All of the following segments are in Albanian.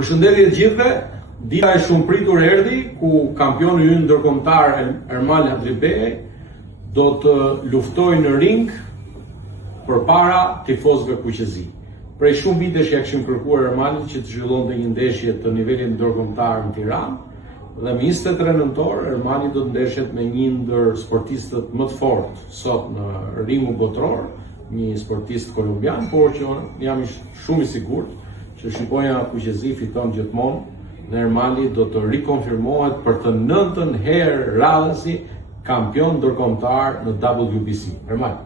Përshëndetje të gjithëve. Dita e shumë pritur erdhi ku kampioni ynë ndërkombëtar Ermal Hadribej do të luftojë në ring përpara tifozëve kuqezi. Prej shumë vitesh ja kishim kërkuar Ermalit që të zhvillonte një ndeshje të nivelit ndërkombëtar në Tiranë dhe me 23 nëntor Ermali do të ndeshet me një ndër sportistët më të fortë sot në ringu botror, një sportist kolumbian, por që jam shumë i sigurt që shqiponja kuqezi fiton gjithmonë dhe Ermali do të rikonfirmohet për të 9-ën herë radhësi kampion ndërkombëtar në WBC. Ermal.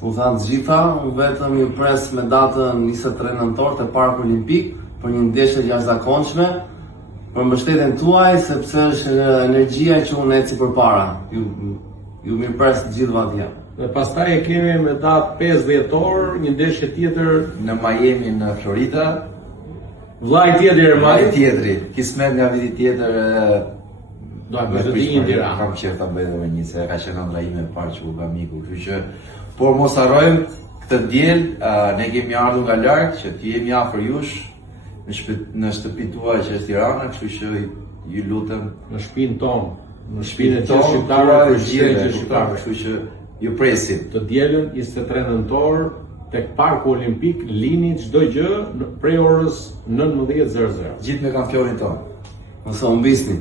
U thanë të gjitha, vetëm ju pres me datën 23 nëntor të Parku Olimpik për një ndeshje jashtëzakonshme, për mbështetjen tuaj sepse është energjia që unë eci përpara. Ju mirëpres të gjithëve atje. Dhe pastaj e kemi me datë 5 dhjetor një ndeshje tjetër në Miami në Florida. Vllai tjetër Ermali. Tjetri, kismet nga viti tjetër. Do të bëjë një Tiranë. Kam qejf ta bëj edhe një se ka qenë ndra ime e parë që u kam ikur. Kështu që por mos harrojmë këtë diel, ne kemi ardhur nga larg që të jemi afër jush në shtëpinë tuaj që është Tirana, kështu që ju lutem në shtëpinë tonë, në shtëpinë e gjithë shqiptarëve, kështu që ju presim. Të dielën 23 nëntor tek Parku Olimpik lini çdo gjë prej orës 19:00. Gjithë me kampionin tonë. Mos u mbisni.